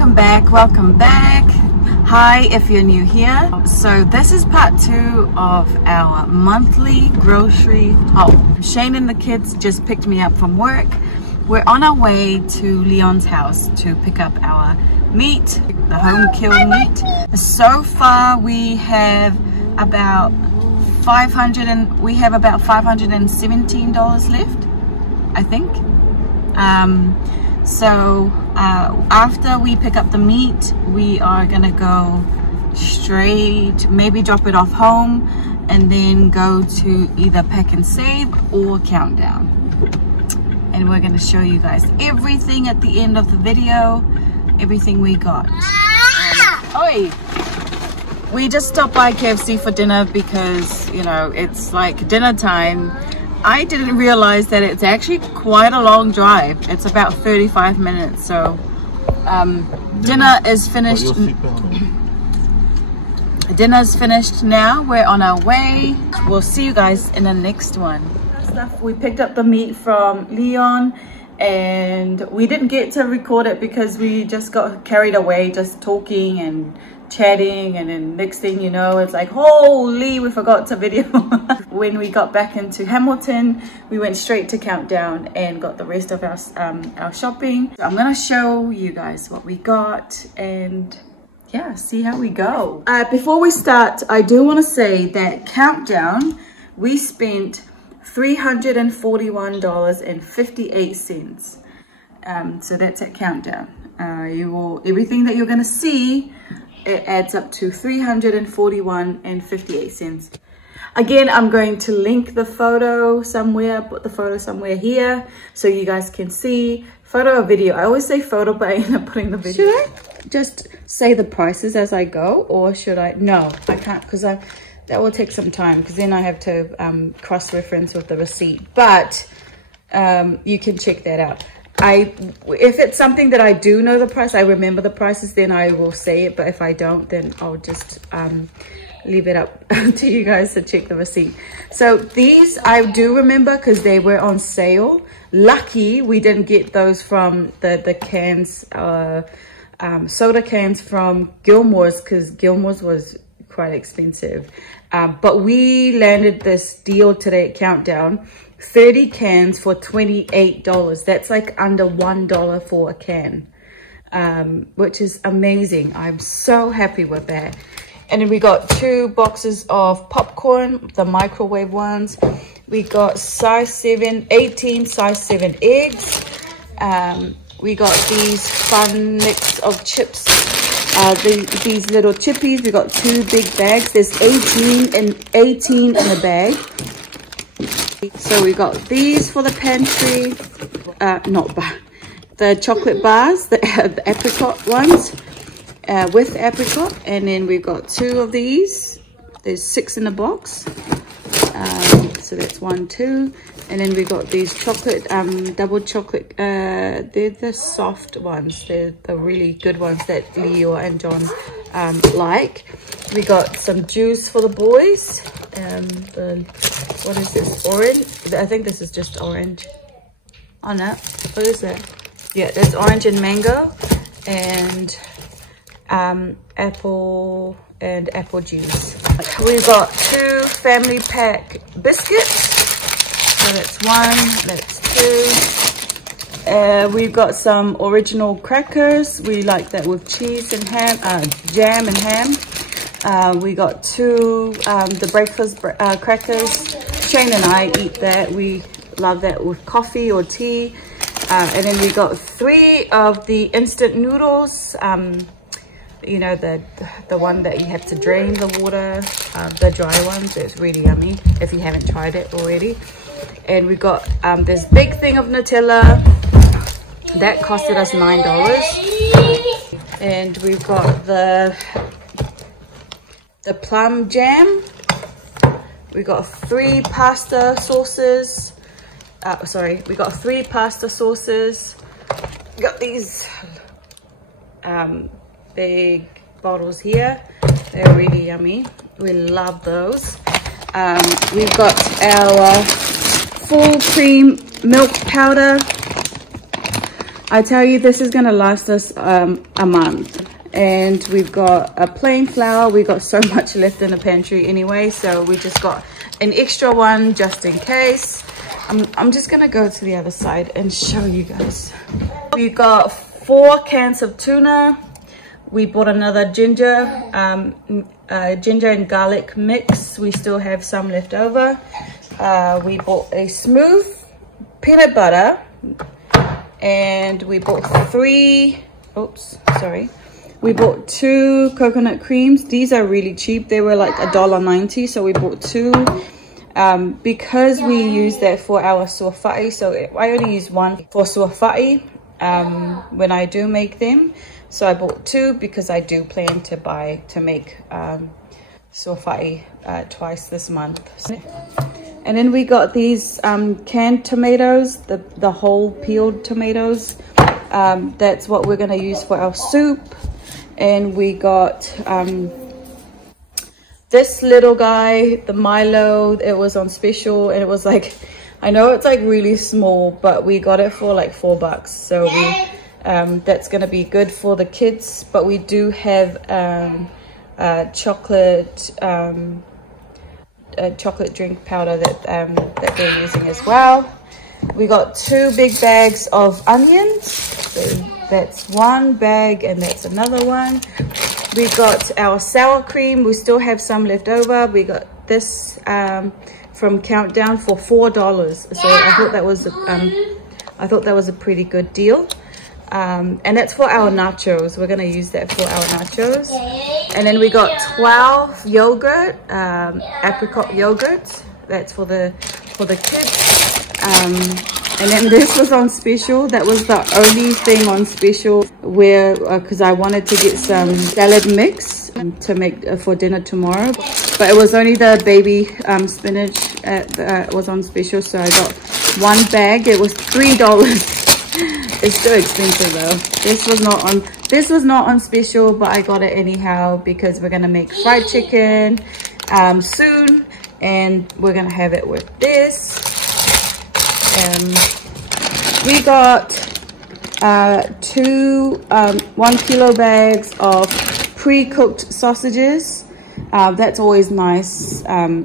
welcome back. Hi, if you're new here. So this is part 2 of our monthly grocery haul. Shane and the kids just picked me up from work. We're on our way to Leon's house to pick up our meat, the home killed meat. So far we have about $517 left, I think. After we pick up the meat, we are gonna go straight, maybe drop it off home, and then go to either Pack and Save or Countdown. And we're gonna show you guys everything at the end of the video, everything we got. Oi! We just stopped by KFC for dinner because, you know, it's like dinner time. I didn't realize that it's actually quite a long drive. It's about 35 minutes. So dinner is finished. Dinner's finished now. We're on our way. We'll see you guys in the next one. We picked up the meat from Leon and we didn't get to record it because we just got carried away just talking and chatting, and then next thing you know, it's like, holy, we forgot to video. When we got back into Hamilton, we went straight to Countdown and got the rest of our shopping. So I'm gonna show you guys what we got and yeah, see how we go. Before we start, I do want to say that Countdown, we spent $341.58. So that's at Countdown. Everything that you're gonna see, it adds up to $341.58. Again, I'm going to link the photo somewhere, put the photo somewhere here so you guys can see. Photo or video. I always say photo, but I end up putting the video. Should I just say the prices as I go, or should I? No, I can't, because that will take some time, because then I have to cross-reference with the receipt. But you can check that out. If it's something that I do know the price, I remember the prices, then I will say it. But if I don't, then I'll just leave it up to you guys to check the receipt. So these I do remember because they were on sale. Lucky we didn't get those from the cans, soda cans from Gilmore's, because Gilmore's was quite expensive. But we landed this deal today at Countdown. 30 cans for $28. That's like under $1 for a can, which is amazing. I'm so happy with that. And then we got 2 boxes of popcorn, the microwave ones. We got size 7, 18 size 7 eggs. We got these fun mix of chips, these little chippies. We got 2 big bags. There's 18 in a bag. So we got these for the pantry, the chocolate bars, the apricot ones, with apricot. And then we've got 2 of these. There's 6 in the box. So that's 1, 2. And then we got these chocolate, double chocolate, they're the soft ones. They're the really good ones that Leo and John like. We got some juice for the boys. What is this? Orange? I think this is just orange. Oh no, what is that? Yeah, there's orange and mango, and apple and apple juice. We've got 2 family pack biscuits. So that's 1, that's 2. We've got some original crackers. We like that with cheese and ham, jam and ham. We got 2 the breakfast crackers. Shane and I eat that. We love that with coffee or tea. And then we got 3 of the instant noodles. You know, the one that you have to drain the water, the dry ones. It's really yummy if you haven't tried it already. And we got this big thing of Nutella that costed us $9. And we've got the plum jam. We got 3 pasta sauces. We got 3 pasta sauces. We got these big bottles here. They're really yummy. We love those. We've got our full cream milk powder. I tell you, this is gonna last us a month. And we've got a plain flour. We got so much left in the pantry anyway, so we just got an extra one just in case. I'm just gonna go to the other side and show you guys. We got 4 cans of tuna. We bought another ginger and garlic mix. We still have some left over. We bought a smooth peanut butter, and we bought 2 coconut creams. These are really cheap. They were like $1.90, so we bought 2. Because we use that for our suafai, so I only use 1 for suafai when I do make them. So I bought 2 because I do plan to make suafai twice this month. And then we got these canned tomatoes, the whole peeled tomatoes. That's what we're gonna use for our soup. And we got this little guy, the Milo. It was on special, and it was like, I know it's like really small, but we got it for like $4. So we that's gonna be good for the kids. But we do have chocolate drink powder that they're using as well. We got 2 big bags of onions. So that's 1 bag, and that's another one. We got our sour cream. We still have some left over. We got this from Countdown for $4. So I thought that was a pretty good deal. And that's for our nachos. We're gonna use that for our nachos. And then we got 12 yogurt, apricot yogurt. That's for the kids. And then this was on special. That was the only thing on special where because I wanted to get some salad mix to make for dinner tomorrow, but it was only the baby spinach was on special, so I got 1 bag. It was $3. It's still expensive though. This was not on special, but I got it anyhow because we're gonna make fried chicken soon, and we're gonna have it with this. We got 1 kilo bags of pre-cooked sausages. That's always nice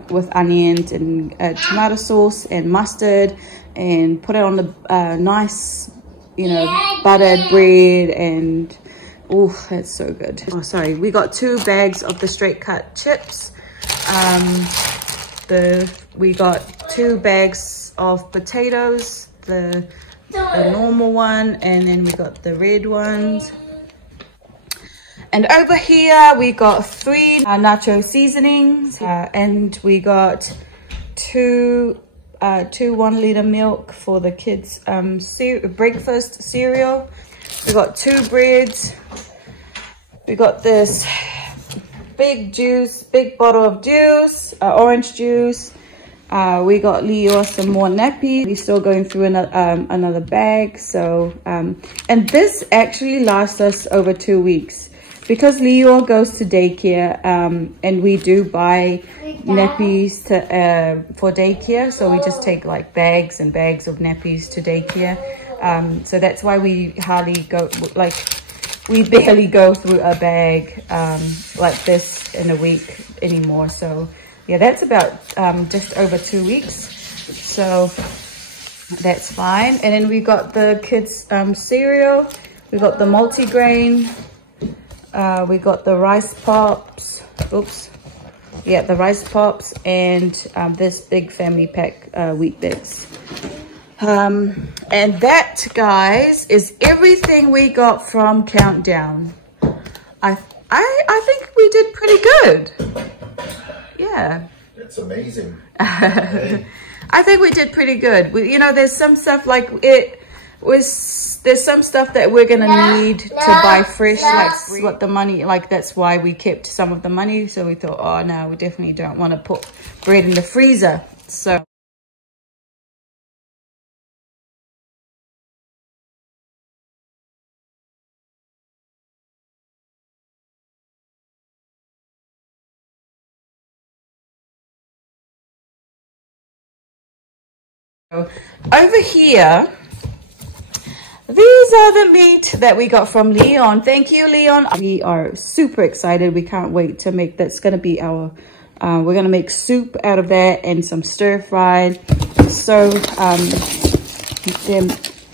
with onions and tomato sauce and mustard, and put it on the nice, you know, buttered bread, and oh, that's so good. Oh, sorry. We got 2 bags of the straight cut chips. We got 2 bags of potatoes, the normal one, and then we got the red ones. And over here we got 3 nacho seasonings, and we got 2 1-liter milk for the kids breakfast cereal. We got 2 breads. We got this big bottle of juice, orange juice. We got Leo some more nappies. We're still going through another bag. So and this actually lasts us over 2 weeks because Leo goes to daycare, and we do buy nappies for daycare. So we just take like bags and bags of nappies to daycare. So that's why we hardly go, like we barely go through a bag like this in a week anymore. So yeah, that's about just over 2 weeks. So that's fine. And then we got the kids cereal. We got the multigrain. We got the rice pops. Oops. Yeah, the rice pops, and this big family pack wheat bix. And that, guys, is everything we got from Countdown. I think we did pretty good. Yeah. It's amazing. I think we did pretty good. You know, there's some stuff like there's some stuff that we're gonna need to buy fresh, like what the money, like that's why we kept some of the money. So we thought, oh no, we definitely don't want to put bread in the freezer. So over here, these are the meat that we got from Leon. Thank you, Leon. We are super excited. We can't wait to make, that's going to be our, we're going to make soup out of that and some stir fried. So, they're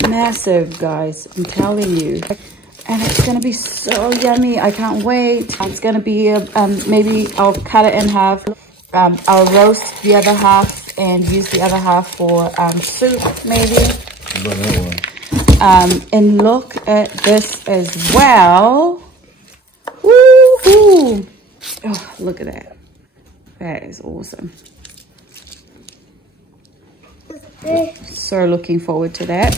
massive, guys. I'm telling you. And it's going to be so yummy. I can't wait. It's going to be, maybe I'll cut it in half. I'll roast the other half and use the other half for soup, maybe. And look at this as well. Woohoo! Oh, look at that. That is awesome. So looking forward to that.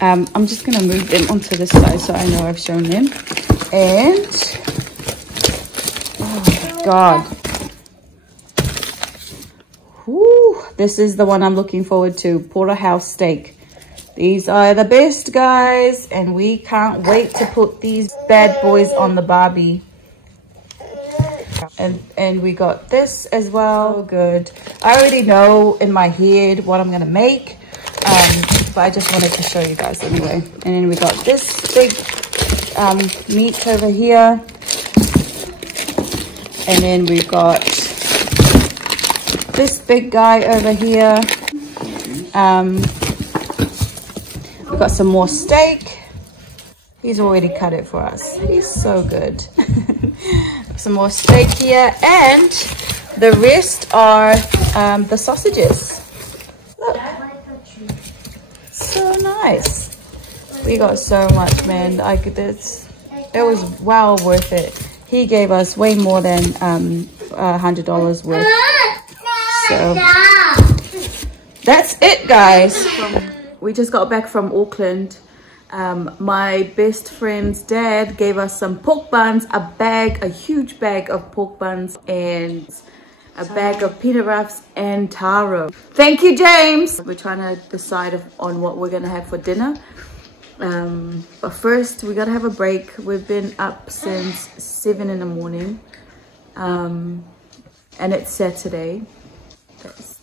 I'm just going to move them onto the side so I know I've shown them. And, oh my God. Whew, this is the one I'm looking forward to, porterhouse steak. These are the best, guys, and we can't wait to put these bad boys on the barbie. And we got this as well. Good. I already know in my head what I'm gonna make, but I just wanted to show you guys anyway. And then we got this big meat over here, and then we got this big guy over here. We've got some more steak. He's already cut it for us. He's so good. Some more steak here, and the rest are the sausages. Look, so nice. We got so much, man. It was well worth it. He gave us way more than $100 worth. So that's it, guys. We just got back from Auckland. My best friend's dad gave us some pork buns, a huge bag of pork buns, and a bag of peanut wraps and taro. Thank you, James. We're trying to decide on what we're gonna have for dinner. But first we gotta have a break. We've been up since 7 in the morning, and it's Saturday.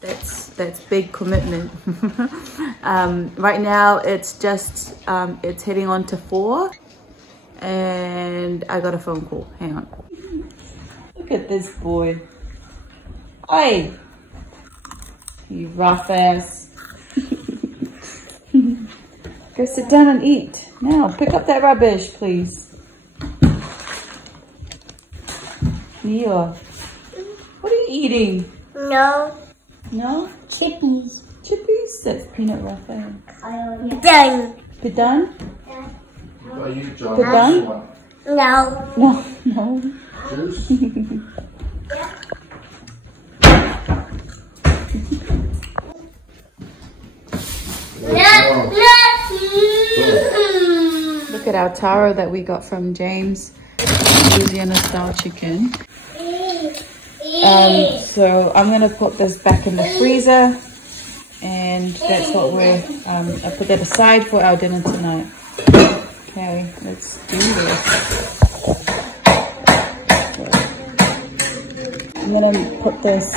That's big commitment. Right now it's just it's heading on to 4, and I got a phone call. Hang on. Look at this boy. Hey, you rough ass. Go sit down and eat. Now pick up that rubbish, please. Nia, what are you eating? No. No? Chippies. Chippies? That's peanut wrapper. Done. Pedun? Are you John? Pedun? No. No, no. Juice? Look at our taro that we got from James. Louisiana style chicken. So I'm gonna put this back in the freezer, and that's what I put that aside for our dinner tonight. Okay, let's do this. I'm gonna put this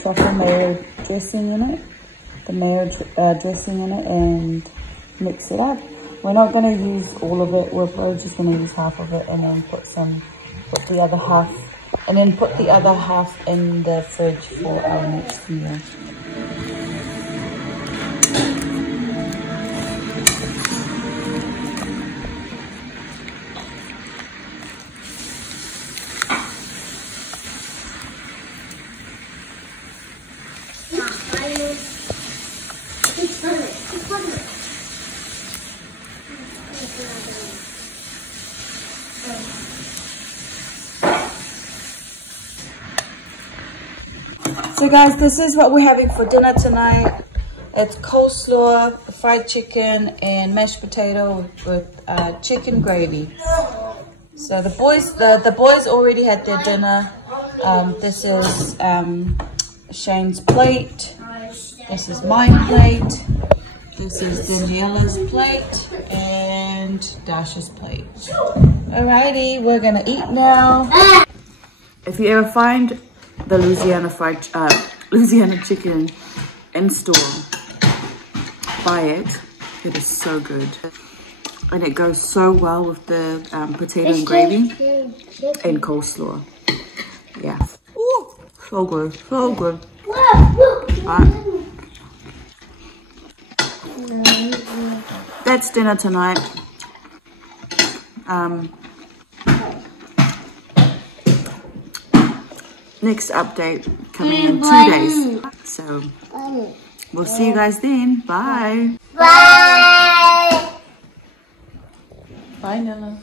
truffle mayo dressing in it, the mayo dressing in it, and mix it up. We're not gonna use all of it. We're probably just gonna use half of it, and then put the other half. And then put the other half in the fridge for our next meal. So guys, this is what we're having for dinner tonight. It's coleslaw, fried chicken, and mashed potato with chicken gravy. So the boys already had their dinner. This is Shane's plate. This is my plate. This is Daniela's plate and Dash's plate. Alrighty, we're gonna eat now. If you ever find the Louisiana chicken in store, buy it It is so good. And it goes so well with the potato and gravy and coleslaw. Yeah. Ooh, so good, so good. Right. That's dinner tonight. Next update coming in 2 days. So we'll see you guys then. Bye. Bye. Bye, Nella.